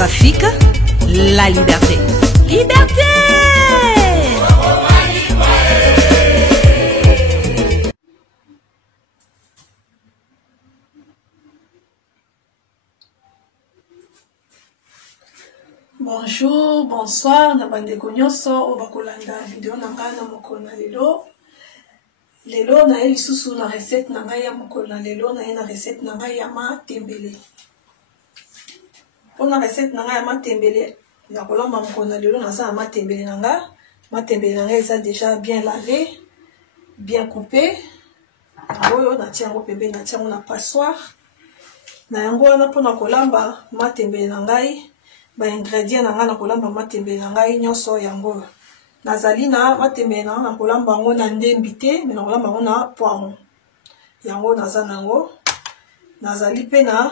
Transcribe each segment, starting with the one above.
trafic, la liberté. Liberté! Bonjour, bonsoir, na bandeko nyonso obakolanda video na ngai na mokolo na lelo. Lelo na ye lisusu na recette na ngai ya mokolo na lelo na ye na recette na ngai ya matembele. Pona recette na ngai ya matembele na kolamba mokolo na lelo na sa matembele na ngai. Matembele na ngai eza déjà bien lavé, bien coupé. Oyo na tiango pembe na tiango na passoire. Na yango wana pona kolamba matembele na ngai. Ba ingrédients na nga na kolamba matembele na ngai nyonso yango nazali na matembele na nga na kolamba yango na ndembi te mais na kolamba yango na poivron yango naza nango nazali pe na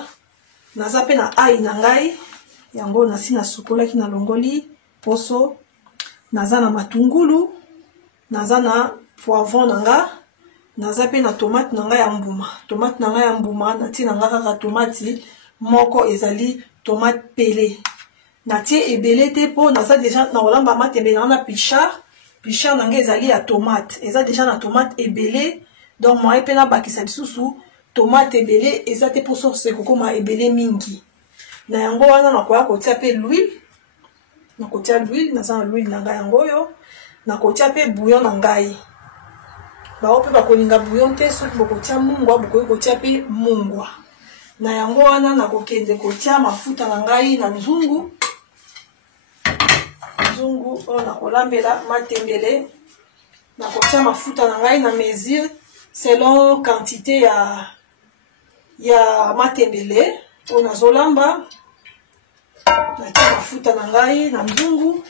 naza pe na ail na ngai yango nasi na sukolaki na longoli poso naza na matungulu naza na poivron na nga naza pe na tomate na ngai ya mbuma na tina nga kaka tomate moko ezali tomate pelé na tie ebele te po naza déjà na kolamba matembele na pichard na ngai ezali ya tomate eza déjà na tomate ebele donc moi pe na bakisa lisusu tomate ebele eza te po source kokoma ebele mingi na yango wana nakoya kotia pe l'huile nakotia l'huile naza na l'huile na ngai yango oyo nakotia pe bouillon na ngai bao pe bakolinga bouillon te soki bokotia mungwa bokoki kotia pe mungwa na yango wana nakokende kotia mafuta na ngai na nzungu oyo nakolambela matembele nakotia mafuta na ngai na mesure selon quantité ya matembele oyo nazolamba natia mafuta na ngai na nzungu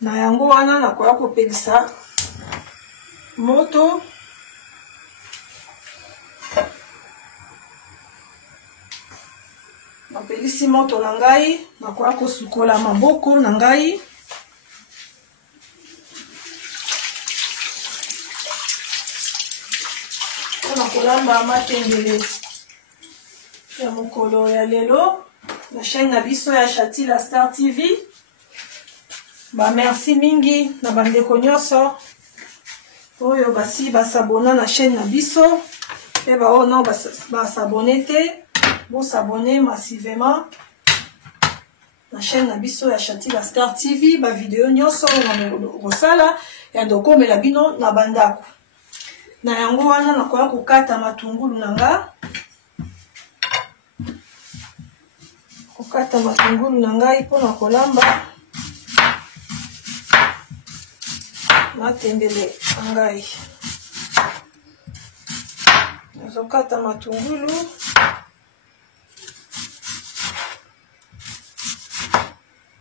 na yango wana nakoya kopelisa moto napelisi moto na ngai nakoya kosukola maboko na ngai mpona kolamba matembele ya mokolo ya lelo na chaîne na biso ya Chati la Star TV. Merci mingi na bandeko nyonso oyo basi basabona na chaîne na biso pe bao non basabone te bon s'abonner massivement la chaîne na biso ya Chati la Star TV ba vidéo nyonso na kosala ya ndokomela bino na bandako na yango wana nakoya kokata matungulu na nga ngai mpona kolamba matembele na ngai nazokata matungulu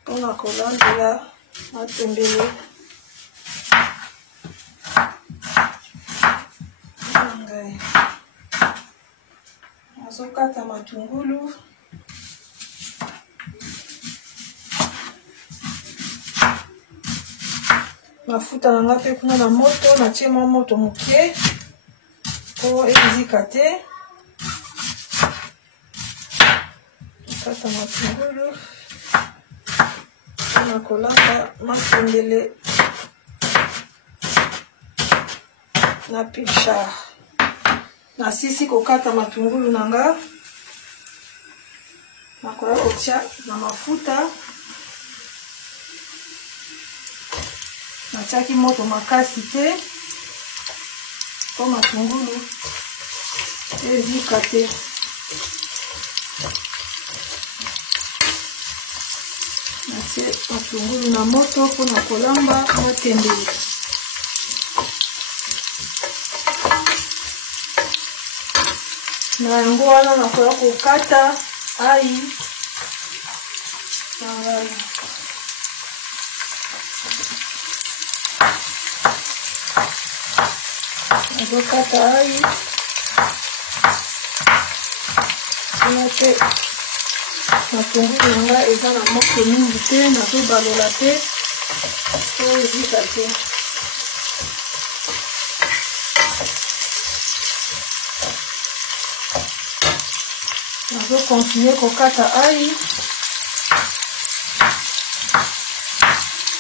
mpona kolambela matembele na ngai nazokata matungulu mafuta na nga pe kuna na moto natie mwa moto moke po ezika te nakata matungulu mpona kolamba matembele na pichard nasisi kokata matungulu na nga nakoya kotia na mafuta natiaki moto makasi te po matungulu ezika te natie matungulu na moto mpona kolamba matembele na yango wana nakoya kokata ai na ngai nazokata ai wana te matungulu na ngai eza na moto mingi te nazobalola te po ezika te Je continue kokata aïe.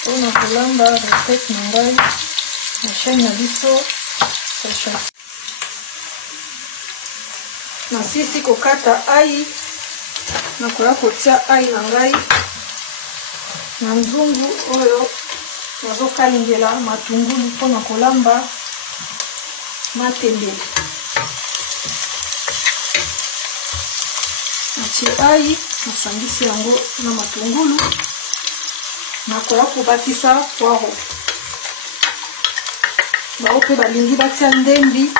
On a kolamba recette nangai na chaîne na biso Sacha. Na sisi kokata aïe. Na koya kotia aïe nangai. Na nzungu oyo nazo kalingela matungulu mpona kolamba matembele. Natie aïe, nasangisi yango na matungulu. Nakoya kobatisa poiro. Bao pe balingi batia ndembi.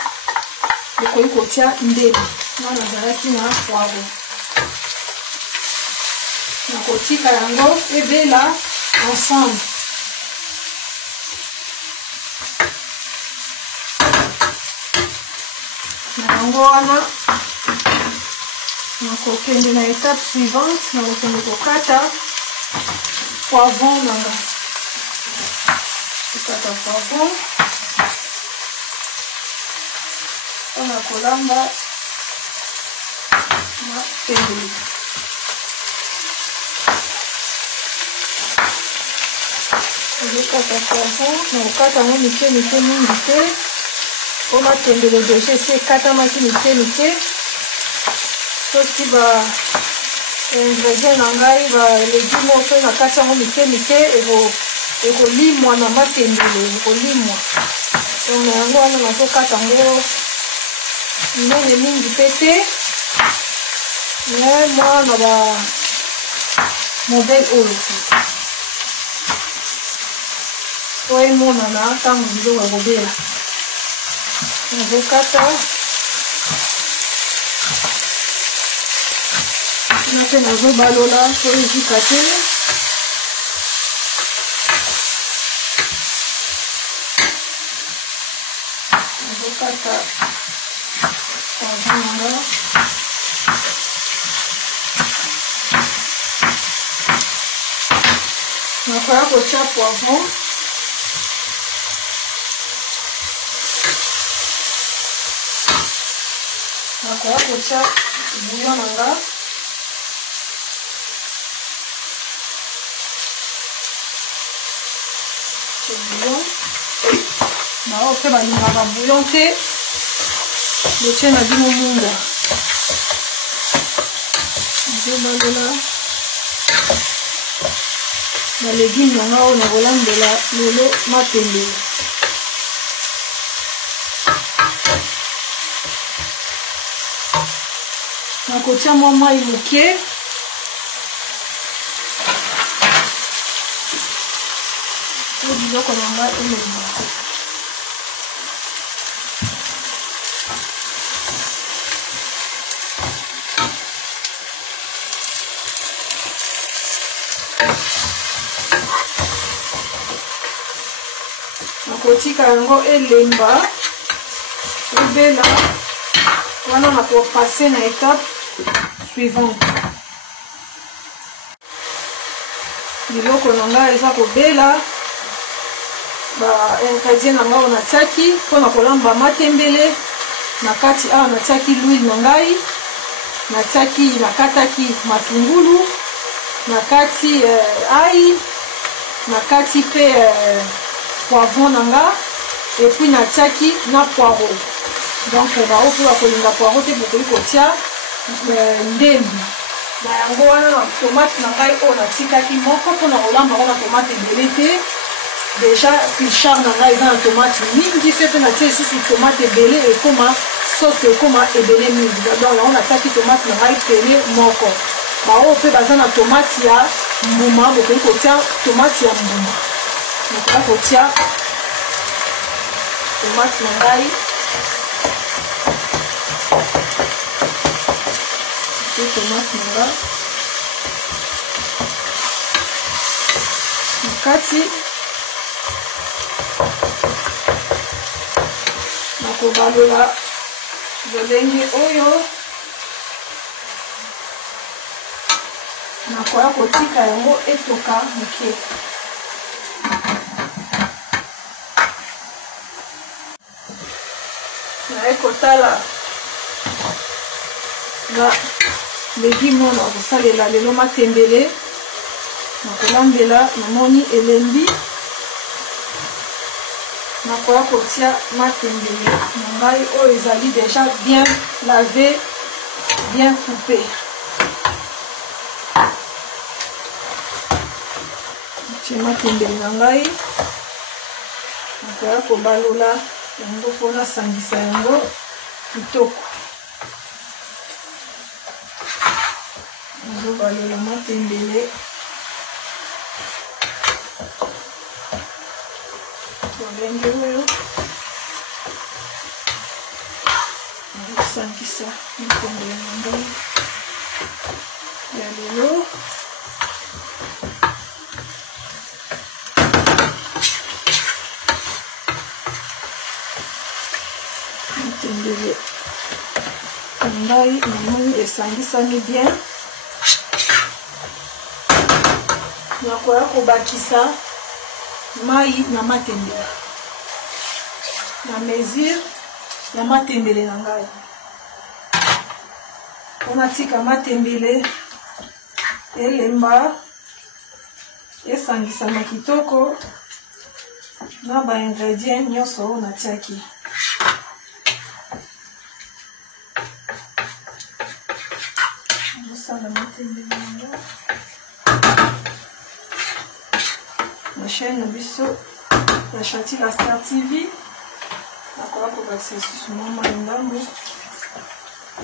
Okoki kotia ndembi. Nga nazalaki na poiro. Nakotika yango ebela ensemble. Na yango wana nakokende na étape suivante. Nakokende kokata poivron nanga. Kokata poivron. On a kolamba matembele. Okata poivron, nakokata yango mike mingi te. Po matembele deja esi ekatamaki mike. Soki ba ingrédients na ngai ba légumes oyo nakati yango mike ekolimwa na matembele, ekolimwa. Donc na yango wana nazokata yango minene mingi pe te. Mais moi na ba modèle oyo po emonana ntango biloko ekobela. Nazokata nape nazobalola po ezika te. Nazokata poivron nanga. Nakoya kotia poivron. Nakoya kotia bouillon nanga. Bouillon. Bao pe balingaka bouillon te. Botie na bino munga. Nazobalola na légume nanga oyo nakolambela lelo matembele. Nakotia mwa mai moke. Po biloko nanga elemba. Nakotika yango elemba ebela wana nakopase na étape suivante. Biloko nanga eza kobela. Ba ingrédients nanga oyo natiaki mpona kolamba matembele. Na kati awa natiaki l'huile na ngai. Nakataki matungulu. Nakati aïe. Nakati pe poivron nanga. Et puis natiaki na poireau. Donc bao pe bakolinga poireau te bokoki kotia ndembi. Na yango wana na tomate na ngai oyo natikaki moko mpona kolamba ngo na tomate ebele te. Déjà pilchard na ngai eza na tomate mingi se pe natie lisusu tomate ebele ekoma sauce ekoma ebele mingi. Donc yango natiaki tomate na ngai pene moko. Bao pe baza na tomate ya mbuma bokoki kotia tomate ya mbuma. Nakoka kotia tomate na ngai. Tomate nanga nakati nakobalola lolenge oyo nakoya kotika yango etoka moke. Naye kotala na légume on a kosalela lelo matembele nakolambela namoni elembi nakoya kotia matembele na ngai oyo ezali déjà bien lavé bien coupé. Tie matembele na ngai nakoya kobalola yango mpona sangisa yango kitoko. Nazobalola matembele tolenge oyo nazosangisa matembele na ngai ya lelo. Matembele na ngai namoni esangisami bien. Nakoya kobakisa mai na matembele na mesure ya matembele na ngai. Mpona tika matembele elemba esangisama kitoko na ba ingrédients nyonso oyo natiaki. Nasala matembele na ngai na chaîne biso ya Chati la Star TV. Nakoya kobakisa lisusu mwa ndambo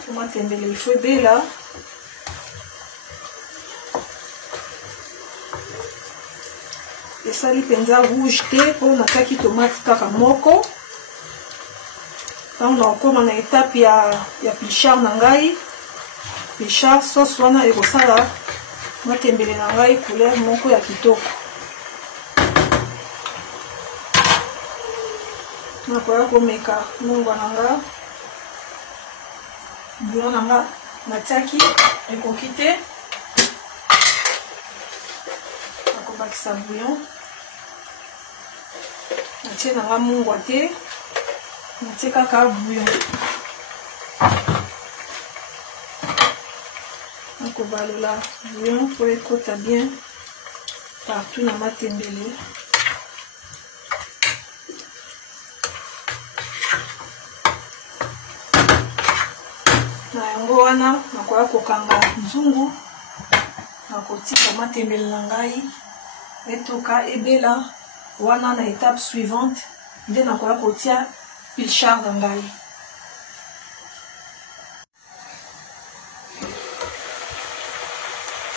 po matembele ifo ebela. Esali mpenza rouge te mpo natiaki tomate kaka moko. Ntango nakokoma na etape ya pichard na ngai, pichard sauce wana ekosala matembele na ngai couleur moko ya kitoko. Nakoya komeka nongwa na nga bouillon na nga natiaki ekoki te. Nakobakisa bouillon natie na nga mungwa te, natie kaka bouillon. Nakobalola bouillon po ekota bien partout na matembele. Na yango wana nakoya kokanga nzungu, nakotika matembele na ngai etoka ebela. Wana na étape suivante nde nakoya kotia pichard na ngai.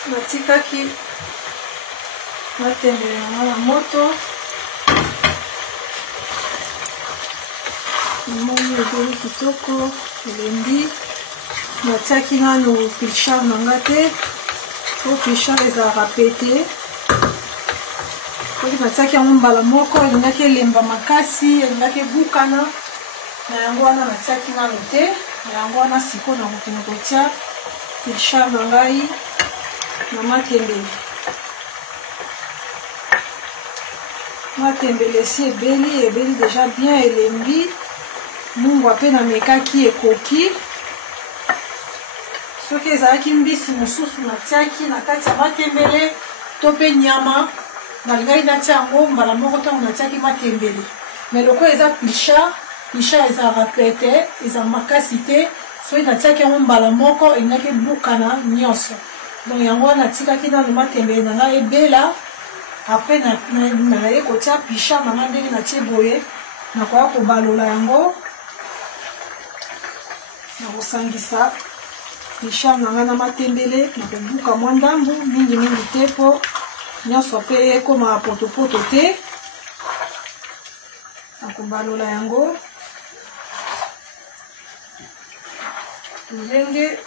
Natikaki matembele na ngai na moto, namoni ebeli kitoko elembi. Natiaki nano pichard na nga te po pichard ezalaka pete. Soki natiaki yango mbala moko elingaki elemba makasi, elingaki ebukana. Na yango wana natiaki nano te. Na yango wana siko nakokende kotia pichard na ngai na matembele. Matembele esi ebeli déjà bien elembi. Mungwa pe namekaki ekoki. Soki ezalaki mbisi mosusu natiaki na kati ya matembele to pe nyama, nalingaki natia yango mbala moko ntango natiaki matembele. Mais loko eza pichard ezalaka pete, ezalaka makasi te. Soki natiaki yango mbala moko elingaki ebukana nyonso. Donc yango wana natikaki nano matembele na ngai ebela. Après naye kotia pichard na ngai ndenge natie boye. Nakoya kobalola yango, nakosangisa pichard na ngai na matembele, nakobuka mwa ndambu mingi te po nyonso pe ekoma potopoto te. Nakobalola yango ndenge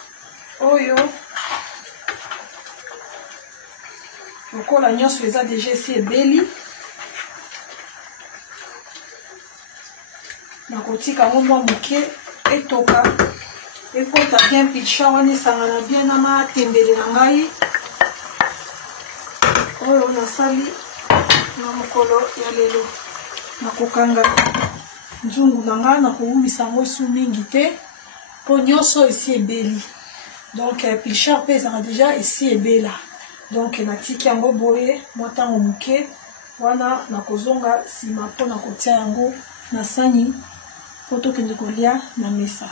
oyo lokola nyonso eza déjà esi ebeli. Nakotika yango mwa moke etoka ekota bien pichard wana esangana bien na matembele na ngai oyo nasali na mokolo ya lelo. Nakokanga nzungu na ngai nakowumisa yango esu mingi te po nyonso esi ebeli. Donc pilchard pe ezaka déjà esi ebela. Donc natiki yango boye mwa ntango moke wana nakozonga nsima mpona kotia yango na sani po tokende kolia na mesa.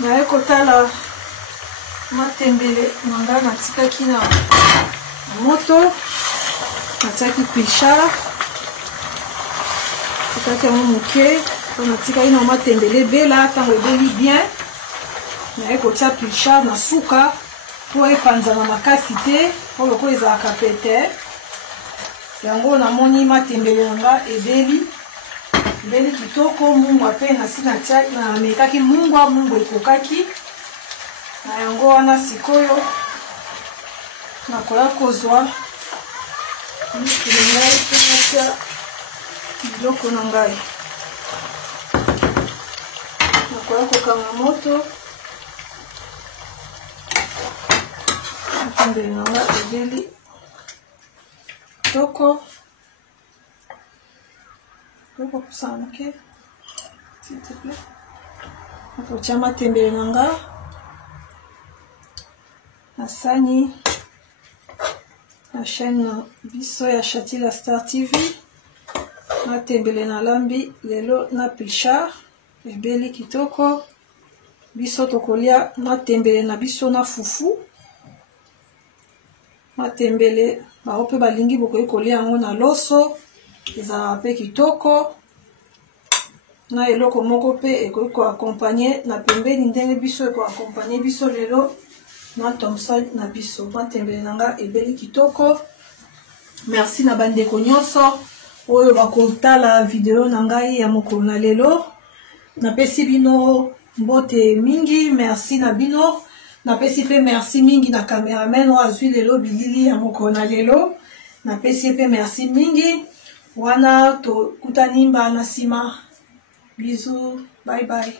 Naye kotala matembele nanga natikaki na moto, natiaki pilchard tikaki yango moke po natikaki na matembele ebela ntango ebeli bien. Naye kotia pilchard na suka po epanzana makasi te po lokola ezalaka pete. Yango namoni matembele nanga ebeli kitoko. Mungwa pe nasi namekaki mungwa ekokaki na yango wana. Sikoyo nakoya kozwa mikili ngai pe natia biloko na ngai. Nakoya kokanga moto. Matembele nanga ebeli kitoko. Kusana moke s'il te plaît. Nakotia matembele nanga na sani na chaîne na biso ya Shatila Star TV. Matembele na lambi lelo na pilchard ebeli kitoko. Biso tokolia matembele na biso na fufu. Matembele bao pe balingi bokoki kolia yango na loso, ezalaka pe kitoko. Na eloko moko pe ekoki koakompanye na pembeni ndenge biso ekoakompanye biso lelo na Thomson na biso. Matembele nanga ebeli kitoko. Merci na bandeko nyonso oyo bakotala video na ngai ya mokolo na lelo. Napesi bino mbote mingi, merci na bino. Napesi pe merci mingi na cameraman oyo azwi lelo bilili ya mokolo na lelo. Napesi pe merci mingi. Wana tokutani mba na nsima. Bisous, bye bye.